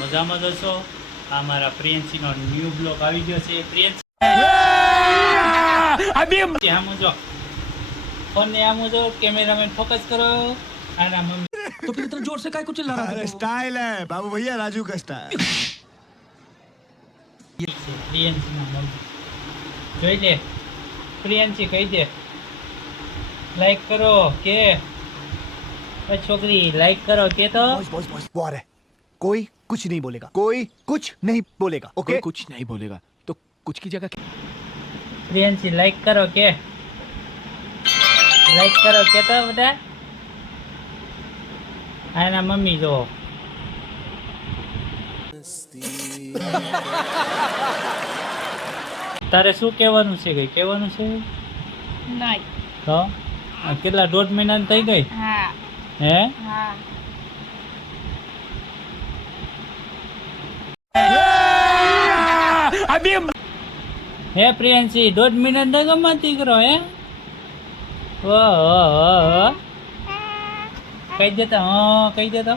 મજામાં જ હશો. આ મારા પ્રિયંશીનો ન્યૂ બ્લોગ આવી ગયો છે. પ્રિયંશી આમ જો ફોન ને આમ જો કેમેરામેન ફોકસ કરો. આના મમ્મી तो फिर इतना जोर से काय को चिल्ला रहा था? स्टाइल है बाबू भैया राजू का स्टाइल. પ્રિયંશીના મમ્મી જોઈ લે. પ્રિયંશી કહી દે લાઈક કરો કે છોકરી લાઈક કરો કે તો बॉस वो आ रहा है. कोई कुछ नहीं बोलेगा. कोई कुछ नहीं बोलेगा. ओके कोई कुछ नहीं बोलेगा तो कुछ की जगह પ્રિયંશી લાઈક કરો કે લાઈક કરો કે તો બધા. આના મમ્મી જો તારે શું કહેવાનું છે? કઈ કહેવાનું છે નહીં. તો કેટલા 1.5 મહિના થઈ ગઈ? હા હે હા. હે પ્રિયંશી 1.5 મહિના ન ગમતી કરો હે? ઓહો કહી દે તો. હા કહી દે તો.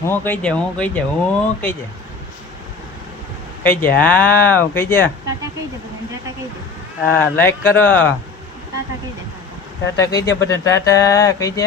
હું કહી દે હું કહી દે હું કહી દે કહી દે. હા કહી દે. ટાટા કહી દે બધાને. ટાટા કહી દે. હા લાઈક કરો. ટાટા કહી દે. ટાટા. ટાટા કહી દે બધા. ટાટા કહી દે.